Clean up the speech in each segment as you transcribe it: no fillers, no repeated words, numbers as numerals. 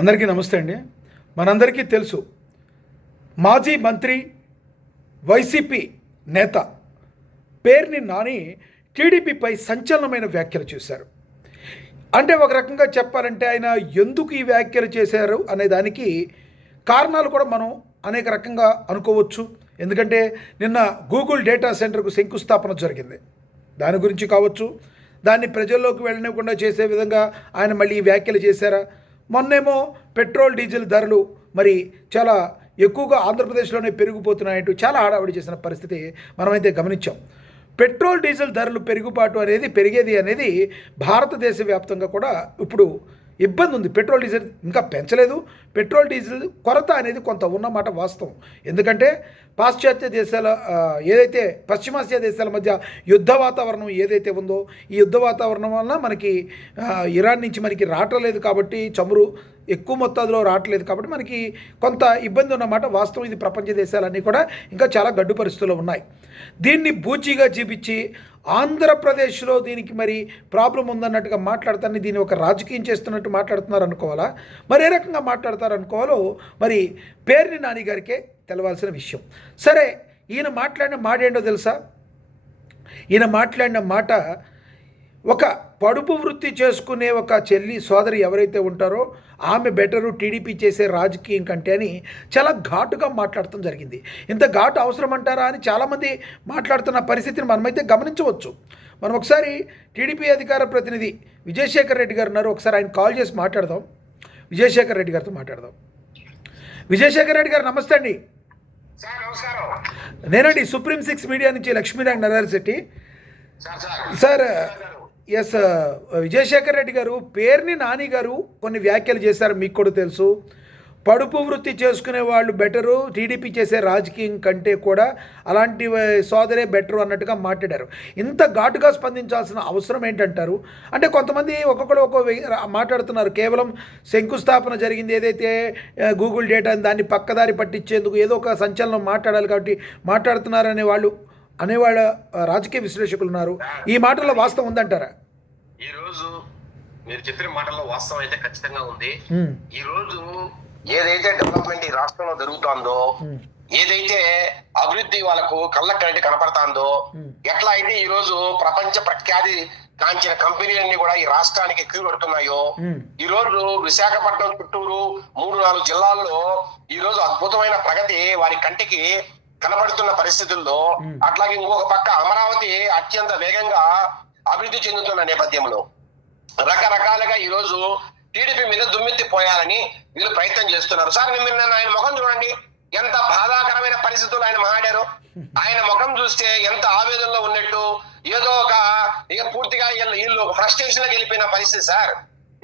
అందరికీ నమస్తే అండి. మనందరికీ తెలుసు, మాజీ మంత్రి వైసీపీ నేత పేర్ని నాని టీడీపీపై సంచలనమైన వ్యాఖ్యలు చేశారు. అంటే ఒక రకంగా చెప్పాలంటే ఆయన ఎందుకు ఈ వ్యాఖ్యలు చేశారు అనే దానికి కారణాలు కూడా మనం అనేక రకంగా అనుకోవచ్చు. ఎందుకంటే నిన్న గూగుల్ డేటా సెంటర్కు శంకుస్థాపన జరిగింది. దాని గురించి కావచ్చు, దాన్ని ప్రజల్లోకి వెళ్ళనివ్వకుండా చేసే విధంగా ఆయన మళ్ళీ ఈ వ్యాఖ్యలు చేశారా? మొన్నేమో పెట్రోల్ డీజిల్ ధరలు మరి చాలా ఎక్కువగా ఆంధ్రప్రదేశ్లోనే పెరిగిపోతున్నాయంటూ చాలా హడావిడి చేసిన పరిస్థితి మనమైతే గమనించాం. పెట్రోల్ డీజిల్ ధరలు పెరిగేది అనేది భారతదేశ వ్యాప్తంగా కూడా ఇప్పుడు ఇబ్బంది ఉంది. పెట్రోల్ డీజిల్ ఇంకా పెంచలేదు. పెట్రోల్ డీజిల్ కొరత అనేది కొంత ఉన్నమాట వాస్తవం. ఎందుకంటే పాశ్చాత్య దేశాల ఏదైతే పశ్చిమాసియా దేశాల మధ్య యుద్ధ వాతావరణం ఏదైతే ఉందో, ఈ యుద్ధ వాతావరణం వలన మనకి ఇరాన్ నుంచి మనకి రావట్లేదు కాబట్టి, చమురు ఎక్కువ మొత్తాల్లో రావట్లేదు కాబట్టి మనకి కొంత ఇబ్బంది ఉన్నమాట వాస్తవం. ఇది ప్రపంచ దేశాలన్నీ కూడా ఇంకా చాలా గడ్డు పరిస్థితుల్లో ఉన్నాయి. దీన్ని బూచీగా చూపించి ఆంధ్రప్రదేశ్లో దీనికి మరి ప్రాబ్లం ఉందన్నట్టుగా మాట్లాడతారని, దీన్ని ఒక రాజకీయం చేస్తున్నట్టు మాట్లాడుతున్నారు అనుకోవాలా, మరి ఏ రకంగా మాట్లాడతారు అనుకోవాలో మరి పేర్ని నాని గారికే తెలవాల్సిన విషయం. సరే, ఈయన మాట్లాడిన మాట ఏంటో తెలుసా? ఈయన మాట్లాడిన మాట, ఒక పడుపు వృత్తి చేసుకునే ఒక చెల్లి సోదరి ఎవరైతే ఉంటారో ఆమె బెటరు టీడీపీ చేసే రాజకీయం కంటే అని చాలా ఘాటుగా మాట్లాడటం జరిగింది. ఇంత ఘాటు అవసరం అంటారా అని చాలామంది మాట్లాడుతున్న పరిస్థితిని మనమైతే గమనించవచ్చు. మనం ఒకసారి టీడీపీ అధికార ప్రతినిధి విజయశేఖర్ రెడ్డి గారు ఉన్నారు, ఒకసారి ఆయన కాల్ చేసి మాట్లాడదాం. విజయశేఖర్ రెడ్డి గారితో మాట్లాడదాం. విజయశేఖర్ రెడ్డి గారు నమస్తే అండి. నేనండి సుప్రీం 6 మీడియా నుంచి లక్ష్మీనారాయణ నరహరి. సార్, ఎస్, విజయశేఖర్ రెడ్డి గారు పేర్ని నాని గారు కొన్ని వ్యాఖ్యలు చేశారు, మీకు కూడా తెలుసు. పడుపు వృత్తి చేసుకునే వాళ్ళు బెటరు, టీడీపీ చేసే రాజకీయం కంటే కూడా అలాంటి సోదరే బెటరు అన్నట్టుగా మాట్లాడారు. ఇంత ఘాటుగా స్పందించాల్సిన అవసరం ఏంటంటారు? అంటే కొంతమంది ఒక్కొక్కరు మాట్లాడుతున్నారు, కేవలం శంకుస్థాపన జరిగింది ఏదైతే గూగుల్ డేటా దాన్ని పక్కదారి పట్టించేందుకు ఏదో ఒక సంచలనం మాట్లాడాలి కాబట్టి మాట్లాడుతున్నారు అనేవాళ్ళ రాజకీయ విశ్లేషకులు ఉన్నారు. ఈ మాటల్లో వాస్తవం ఉందంటారా? ఈ రోజు మీరు చెప్పిన మాటల్లో వాస్తవం అయితే ఖచ్చితంగా ఉంది. ఈ రోజు ఏదైతే డెవలప్మెంట్ ఈ రాష్ట్రంలో జరుగుతుందో, ఏదైతే అభివృద్ధి వాళ్ళకు కళ్ళకి కనపడుతుందో, ఎట్లా అయితే ఈ రోజు ప్రపంచ ప్రఖ్యాతి కాంచిన కంపెనీలన్నీ కూడా ఈ రాష్ట్రానికి క్యూ పెడుతున్నాయో, ఈ రోజు విశాఖపట్నం చుట్టూరు 3-4 జిల్లాల్లో ఈ రోజు అద్భుతమైన ప్రగతి వారి కంటికి కనబడుతున్న పరిస్థితుల్లో, అట్లాగే ఇంకొక పక్క అమరావతి అత్యంత వేగంగా అభివృద్ధి చెందుతున్న నేపథ్యంలో రకరకాలుగా ఈ రోజు టీడీపీ మీద దుమ్మెత్తి పోయాలని వీళ్ళు ప్రయత్నం చేస్తున్నారు. సార్, నిన్న ఆయన ముఖం చూడండి, ఎంత బాధాకరమైన పరిస్థితులు ఆయన మాట్లాడారు. ఆయన ముఖం చూస్తే ఎంత ఆవేదనలో ఉన్నట్టు, ఏదో ఒక ఇక పూర్తిగా వీళ్ళు ఫ్రస్ట్రేషన్ లో వెళ్ళిపోయిన పరిస్థితి. సార్,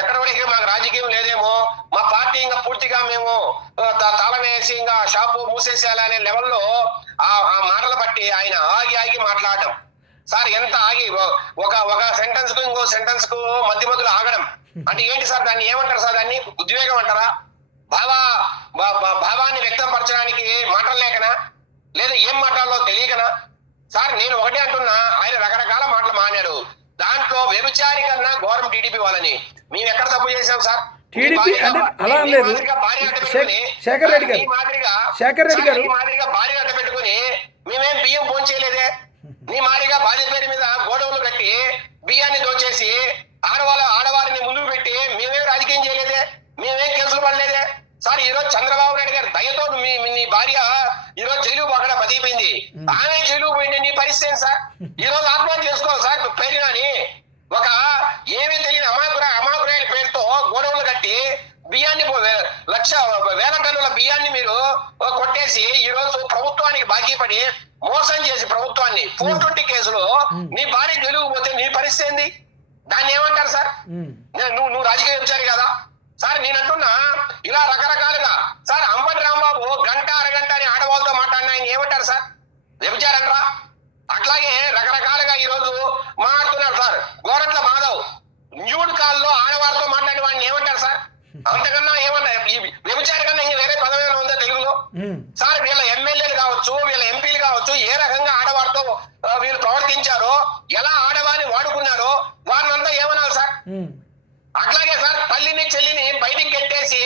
ఎక్కడ కూడా మాకు రాజకీయం లేదేమో, మా పార్టీ ఇంకా పూర్తిగా మేము తాళం వేసి ఇంకా షాపు మూసేసేయాలనే లెవెల్లో ఆ మాటలు బట్టి ఆయన ఆగి మాట్లాడడం. సార్, ఎంత ఆగి ఒక సెంటెన్స్ కు ఇంకో సెంటెన్స్ కు మధ్యలో ఆగడం అంటే ఏంటి సార్? దాన్ని ఏమంటారు సార్? దాన్ని ఉద్వేగం అంటారా? భావాన్ని వ్యక్తం పరచడానికి మాటలు లేకనా, లేదా ఏం మాట్లాడాలో తెలియకనా? సార్, నేను ఒకటే అంటున్నా, ఆయన రకరకాల మాటలు మాట్లాడు. దాంట్లో వ్యభిచారి కన్నా ఘోరం టీడీపీ వాళ్ళని. మేము ఎక్కడ తప్పు చేసాం సార్? టీడీపీ అలా లేదు. శేఖర్ రెడ్డి గారు మాదిరిగా భార్య అడ్డ పెట్టుకుని మేమేం బియ్యం భోంచేయలేదే. నీ మాదిరిగా భార్య పేరు మీద గోడౌన్లు కట్టి బియ్యాన్ని దోచేసి ఆడవారిని ముందుకు పెట్టి మేమేం రాజకీయం చేయలేదే, మేమేం కేసులు పడలేదే. సార్, ఈ రోజు చంద్రబాబు నాయుడు గారి దయతో నీ భార్య ఈ రోజు జైలు పోకుండా బతికిపోయింది. ఆమె జైలు పోయింది, నీ పరిస్థితి సార్. ఈ రోజు ఆత్మహత్య చేసుకోవాలి సార్. పేరుని ఒక ఏమీ తెలియని అమాయకురాయల పేరుతో గోడౌన్లు కట్టి బియ్యాన్ని వేల టన్నుల బియ్యాన్ని మీరు కొట్టేసి ఈ రోజు ప్రభుత్వానికి బాకీ పడి మోసం చేసి ప్రభుత్వాన్ని 420 కేసులో నీ భార్య జైలుకుపోతే నీ పరిస్థితి ఏంది? దాన్ని ఏమంటారు సార్? నువ్వు రాజకీయ విచారి కదా సార్. నేనంటున్నా ఇలా రకరకాలుగా. సార్, అంబటి రాంబాబు గంట అరగంట అని ఆడవాళ్ళతో మాట్లాడిన ఆయన ఏమంటారు సార్? వ్యభిచారంటారా? అట్లాగే రకరకాలుగా ఈ రోజు మాట్లాడుతున్నారు సార్. గోరట్ల మాధవ్ న్యూడ్ కాల్లో ఆడవారితో మాట్లాడిన వాడిని ఏమంటారు సార్? అంతకన్నా ఏమన్నారు? ఈ వ్యభిచార కన్నా ఇంకా వేరే పదవి ఉందా తెలుగులో? సార్, వీళ్ళ ఎమ్మెల్యేలు కావచ్చు, వీళ్ళ ఎంపీలు కావచ్చు, ఏ రకంగా ఆడవారితో వీళ్ళు ప్రవర్తించారో, ఎలా ఆడవారిని వాడుకున్నారో వారినంతా ఏమన్నారు సార్? అట్లాగే సార్, తల్లిని చెల్లిని బయటికి కట్టేసి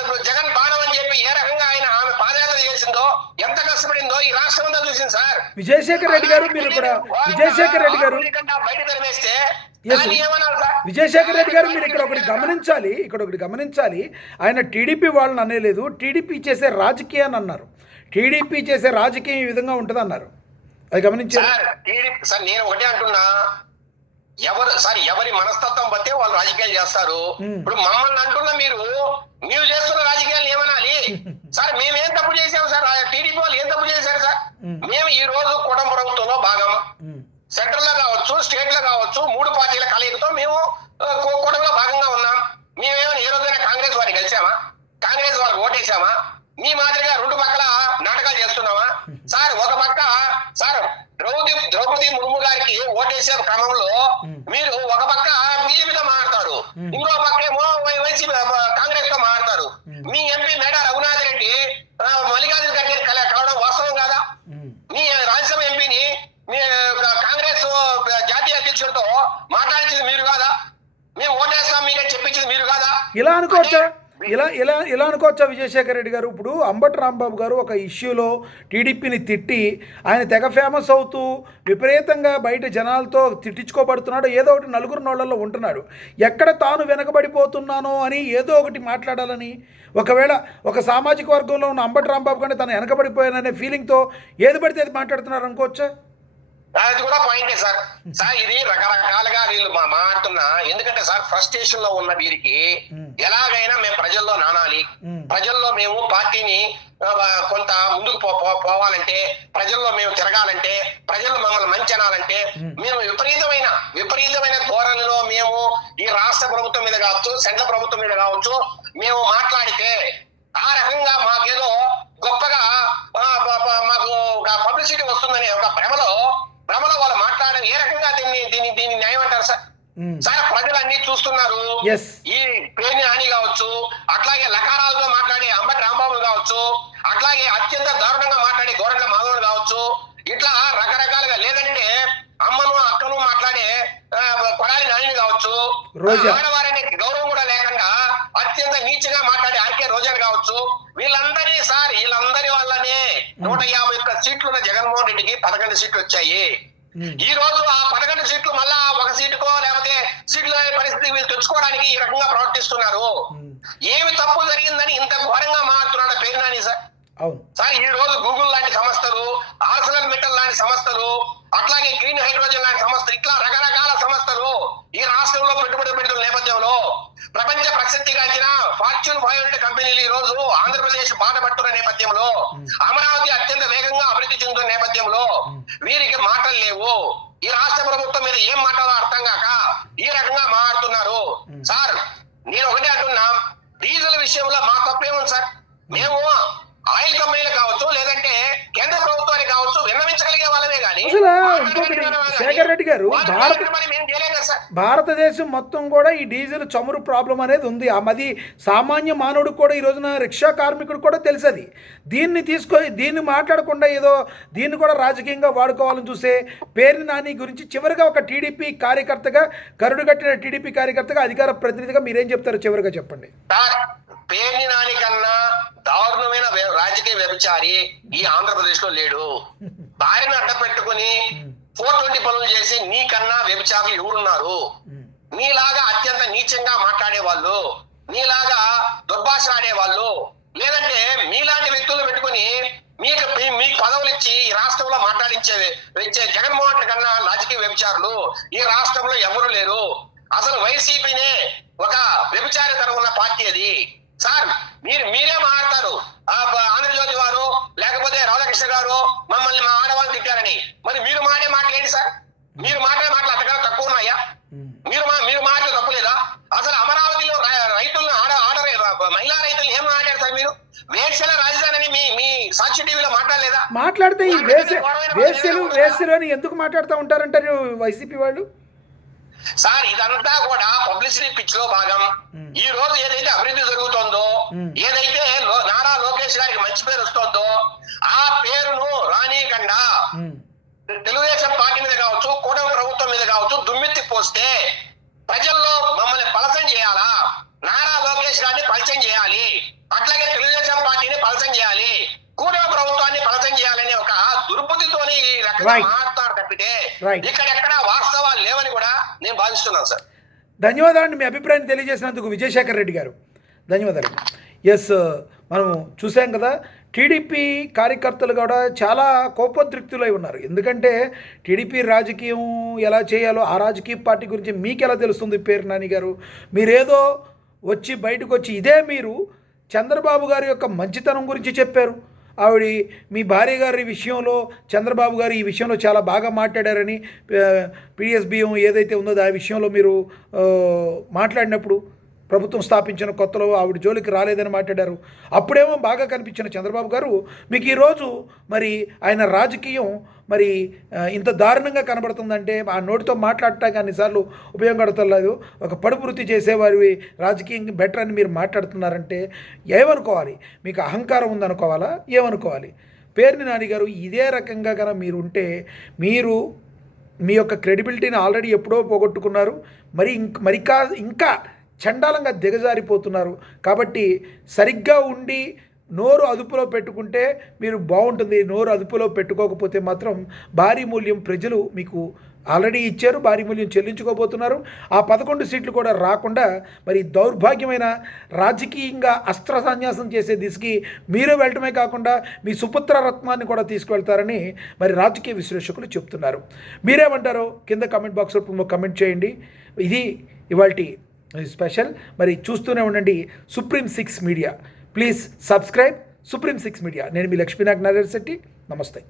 ఇప్పుడు జగన్ బాణం అని చెప్పి ఏ రకంగా ఆయన ఆమె పాదయాత్ర చేసిందో, ఎంత కష్టపడిందో ఈ రాష్ట్రం అంతా చూసింది సార్. విజయశేఖర్ రెడ్డి గారు మీరు ఇక్కడ విజయశేఖర్ రెడ్డి గారు బయట తరిమేస్తే Yes, దాన్ని ఏమనాలి సార్? విజయశేఖర్ రెడ్డి గారు మీరు ఇక్కడ ఒకటి గమనించాలి. ఆయన టీడీపీ వాళ్ళని అనేలేదు, టీడీపీ చేసే రాజకీయాన్ని అన్నారు. టీడీపీ చేసే రాజకీయం ఈ విధంగా ఉంటుంది అన్నారు. అది గమనించారు సార్. నేను ఒకటే అంటున్నా, ఎవరి మనస్తత్వం బట్టే వాళ్ళు రాజకీయాలు చేస్తారు. ఇప్పుడు మమ్మల్ని అంటున్నా, మీరు చేస్తున్న రాజకీయాలు ఏమనాలి సార్? మేమేం తప్పు చేసాము సార్? టీడీపీ వాళ్ళు ఏం తప్పు చేశారు సార్? మేము ఈ రోజు కూటమి ప్రభుత్వంలో భాగం, సెంట్రల్ లో కావచ్చు, స్టేట్ లో కావచ్చు, 3 పార్టీల కలయికతో మేము కూటమిలో భాగంగా ఉన్నాం. మేమేమైనా ఏ రోజైనా కాంగ్రెస్ వారిని కలిసామా? కాంగ్రెస్ వాళ్ళకి ఓటేసామా? మీ మాదిరిగా 2 పక్కల నాటకాలు చేస్తున్నామా సార్? ఒక పక్క సార్ ద్రౌపది ముర్ము గారికి ఓటేసే క్రమంలో మీరు ఒక పక్క బీజేపీతో మాట్లాడతారు, ఇంకో పక్క ఏమో వైసీపీ కాంగ్రెస్ తో మాట్లాడతారు. మీ ఎంపీ మేడా రఘునాథ్ రెడ్డి మల్లికార్జున ఖర్గే కలవడం వాస్తవం కాదా? మీ రాజ్యసభ ఎంపీని మీ కాంగ్రెస్ జాతీయ అధ్యక్షుడితో మాట్లాడించింది మీరు కాదా? మేము ఓటేస్తాం మీకే చెప్పించింది మీరు కాదా? ఇలా అనుకోవచ్చా? ఇలా అనుకోవచ్చా విజయశేఖర్ రెడ్డి గారు? ఇప్పుడు అంబటి రాంబాబు గారు ఒక ఇష్యూలో టీడీపీని తిట్టి ఆయన తెగ ఫేమస్ అవుతూ విపరీతంగా బయట జనాలతో తిట్టించుకోబడుతున్నాడు, ఏదో ఒకటి నలుగురు నోళ్లలో ఉంటున్నాడు. ఎక్కడ తాను వెనకబడిపోతున్నానో అని ఏదో ఒకటి మాట్లాడాలని, ఒకవేళ ఒక సామాజిక వర్గంలో ఉన్న అంబటి రాంబాబు కంటే తను వెనకబడిపోయాననే ఫీలింగ్తో ఏది పడితే అది మాట్లాడుతున్నారు అనుకోవచ్చా? అది కూడా పాయింటే సార్. ఇది రకరకాలుగా వీళ్ళు మాట్లాడుతున్నా, ఎందుకంటే సార్ ఫ్రస్ట్రేషన్ లో ఉన్న వీరికి ఎలాగైనా మేము ప్రజల్లో నానాలి, ప్రజల్లో మేము పార్టీని కొంత ముందుకు పోవాలంటే, ప్రజల్లో మేము తిరగాలంటే, ప్రజలు మమ్మల్ని మంచనాలంటే మేము విపరీతమైన ధోరణిలో మేము ఈ రాష్ట్ర ప్రభుత్వం మీద కావచ్చు, సెంట్రల్ ప్రభుత్వం మీద కావచ్చు మేము మాట్లాడితే ఆ రకంగా మాకేదో గొప్పగా మాకు పబ్లిసిటీ వస్తుందనే ఒక భ్రమలో వాళ్ళు మాట్లాడడం ఏ రకంగా దీన్ని న్యాయం అంటారు సార్? సార్ ప్రజలు అన్ని చూస్తున్నారు. ఈ పేర్ని నాని కావచ్చు, అట్లాగే లకారాలతో మాట్లాడే అంబటి రాంబాబు కావచ్చు, అట్లాగే అత్యంత దారుణంగా మాట్లాడే గోరంట్ల మాధవుడు కావచ్చు, ఇట్లా రకరకాలుగా, లేదంటే అమ్మను అక్కను మాట్లాడే కొడాలి నాని కావచ్చు, ఆడవారనే గౌరవం కూడా లేకుండా అత్యంత నీచగా మాట్లాడే ఆర్కే రోజాని కావచ్చు, వీళ్ళందరి వల్లనే 151 సీట్లు ఉన్న జగన్మోహన్ రెడ్డికి 11 సీట్లు వచ్చాయి. ఈ రోజు ఆ 11 సీట్లు మళ్ళా ఒక సీటుకో లేకపోతే సీట్లు పరిస్థితి వీళ్ళు తెచ్చుకోవడానికి ఈ రకంగా ప్రవర్తిస్తున్నారు. ఏమి తప్పు జరిగిందని ఇంత ఘోరంగా మాట్లాడుతున్నాడు పేరు నాని సార్? సార్ ఈ రోజు గూగుల్ లాంటి సంస్థలు, ఆర్సెనల్ మెటల్ లాంటి సంస్థలు, అట్లాగే గ్రీన్ హైడ్రోజన్ లాంటి సంస్థలు, ఇట్లా రకరకాల సంస్థలు ఈ రాష్ట్రంలో పెట్టుబడి పెడుతున్న నేపథ్యంలో ప్రపంచ ప్రసిద్ధిగాంచిన ఫార్చ్యూన్ 500 కంపెనీలు ఈ రోజు ఆంధ్రప్రదేశ్ బాట పడుతున్న నేపథ్యంలో, అమరావతి అత్యంత వేగంగా అభివృద్ధి చెందుతున్న నేపథ్యంలో వీరికి మాటలు లేవు. ఈ రాష్ట్ర ప్రభుత్వం మీద ఏం మాట్లాడాలో అర్థం కాక ఈ రకంగా మాట్లాడుతున్నారు. సార్ నేను ఒకటే అంటున్నా, డీజిల్ విషయంలో మా తప్పేముంది సార్? మేము ఆయిల్ కంపెనీలు కావచ్చు, లేదంటే కేంద్ర ప్రభుత్వానికి కావచ్చు విన్నవించగలిగే వాళ్ళమే కానీ శేఖర్ రెడ్డి గారు భారతదేశం మొత్తం కూడా ఈ డీజిల్ చమురు ప్రాబ్లం అనేది ఉంది. అది సామాన్య మానవుడికి కూడా ఈ రోజున రిక్షా కార్మికుడు కూడా తెలుసది. దీన్ని మాట్లాడకుండా ఏదో దీన్ని కూడా రాజకీయంగా వాడుకోవాలని చూసే పేర్ని నాని గురించి చివరిగా ఒక టీడీపీ కార్యకర్తగా, కరుడు కట్టిన టీడీపీ కార్యకర్తగా, అధికార ప్రతినిధిగా మీరేం చెప్తారో చివరిగా చెప్పండి. పేర్ని నాని కన్నా దారుణమైన రాజకీయ వ్యభిచారి ఈ ఆంధ్రప్రదేశ్ లో లేడు. భార్యను అడ్డ పెట్టుకుని 420 పనులు చేసి నీకన్నా వ్యభిచారులు ఎవరున్నారు? నీలాగా అత్యంత నీచంగా మాట్లాడే వాళ్ళు, నీలాగా దుర్భాష ఆడేవాళ్ళు, లేదంటే మీలాంటి వ్యక్తులు పెట్టుకుని మీకు పదవులు ఇచ్చి ఈ రాష్ట్రంలో మాట్లాడించే జగన్మోహన్ రెడ్డి కన్నా రాజకీయ వ్యభిచారులు ఈ రాష్ట్రంలో ఎవరు లేరు. అసలు వైసీపీనే ఒక వ్యభిచారితనం ఉన్న పార్టీ అది. సార్ మీరే మాట్లాడతారు ఆంధ్రజ్యోతి వారు లేకపోతే రాధాకృష్ణ గారు మమ్మల్ని మా ఆడవాళ్ళు తిట్టారని. మరి మీరు మాడే మాటలేంటి సార్? మీరు మాట్లాడే మాటలు అంతకన్నా తక్కువ ఉన్నాయా? మీరు మాటలు తప్పులేదా? అసలు అమరావతిలో రైతులను మహిళా రైతులు ఏం మాట్లాడారు సార్? మీరు వేసల రాజధాని అని మీ సాక్షి టీవీలో మాట్లాడలేదా? మాట్లాడితే ఈ వేసలు అని ఎందుకు మాట్లాడుతూ ఉంటారంటారు వైసీపీ వాళ్ళు? సార్ ఇదంతా కూడా పబ్లిసిటీ పిచ్ లో భాగం. ఈ రోజు ఏదైతే అభివృద్ధి జరుగుతుందో, ఏదైతే నారా లోకేష్ గారికి మంచి పేరు వస్తుందో, ఆ పేరును రానీయకుండా తెలుగుదేశం పార్టీ మీద కావచ్చు, కూటమి ప్రభుత్వం మీద కావచ్చు దుమ్మెత్తి పోస్తే ప్రజల్లో మమ్మల్ని పలసం చేయాలా, నారా లోకేష్ గారిని పరిచయం చేయాలి, అట్లాగే తెలుగుదేశం పార్టీని పరిచయం చేయాలి, కూటమి ప్రభుత్వాన్ని పరిచయం చేయాలనే ఒక దుర్బుద్ధితోని ఈ రకంగా Right. మాట్లాడతారు తప్పితే Right. ఇక్కడెక్కడ వాస్తవాలు లేవని కూడా నేను భావిస్తున్నాను సార్. ధన్యవాదాలండి మీ అభిప్రాయం తెలియజేసినందుకు విజయశేఖర్ రెడ్డి గారు. ధన్యవాదాలు. ఎస్, మనం చూసాం కదా, టీడీపీ కార్యకర్తలు కూడా చాలా కోపోద్రిక్తులై ఉన్నారు. ఎందుకంటే టీడీపీ రాజకీయం ఎలా చేయాలో ఆ రాజకీయ పార్టీ గురించి మీకు ఎలా తెలుస్తుంది పేరు నాని గారు? మీరేదో వచ్చి బయటకు వచ్చి ఇదే మీరు చంద్రబాబు గారి యొక్క మంచితనం గురించి చెప్పారు. ఆవిడ మీ భార్య గారి విషయంలో చంద్రబాబు గారు ఈ విషయంలో చాలా బాగా మాట్లాడారని, పిడిఎస్ బియ్యం ఏదైతే ఉందో ఆ విషయంలో మీరు మాట్లాడినప్పుడు ప్రభుత్వం స్థాపించిన కొత్తలో ఆవిడ జోలికి రాలేదని మాట్లాడారు. అప్పుడేమో బాగా కనిపించిన చంద్రబాబు గారు మీకు ఈరోజు మరి ఆయన రాజకీయం మరి ఇంత దారుణంగా కనబడుతుందంటే ఆ నోటితో మాట్లాడటానికి అన్నిసార్లు ఉపయోగపడతలేదు. ఒక పడుపు వృత్తి చేసేవారి రాజకీయం బెటర్ అని మీరు మాట్లాడుతున్నారంటే ఏమనుకోవాలి? మీకు అహంకారం ఉందనుకోవాలా? ఏమనుకోవాలి? పేర్ని నాని గారు, ఇదే రకంగా కనుక మీరు ఉంటే మీరు మీ యొక్క క్రెడిబిలిటీని ఆల్రెడీ ఎప్పుడో పోగొట్టుకున్నారు. మరి ఇంకా చండాలంగా దిగజారిపోతున్నారు. కాబట్టి సరిగ్గా ఉండి నోరు అదుపులో పెట్టుకుంటే మీరు బాగుంటుంది. నోరు అదుపులో పెట్టుకోకపోతే మాత్రం భారీ మూల్యం ప్రజలు మీకు ఆల్రెడీ ఇచ్చారు, భారీ మూల్యం చెల్లించుకోబోతున్నారు. ఆ 11 సీట్లు కూడా రాకుండా మరి దౌర్భాగ్యమైన రాజకీయంగా అస్త్ర సన్యాసం చేసే దిశకి మీరు వెళ్ళటమే కాకుండా మీ సుపుత్ర రత్నాన్ని కూడా తీసుకువెళ్తారని మరి రాజకీయ విశ్లేషకులు చెప్తున్నారు. మీరేమంటారో కింద కామెంట్ బాక్స్లో కమెంట్ చేయండి. ఇది ఇవాల్టి స్పెషల్. మరి చూస్తూనే ఉండండి supreme 6 media. Please subscribe supreme 6 media. నేను మీ లక్ష్మీనారాయణ శెట్టి. నమస్తే.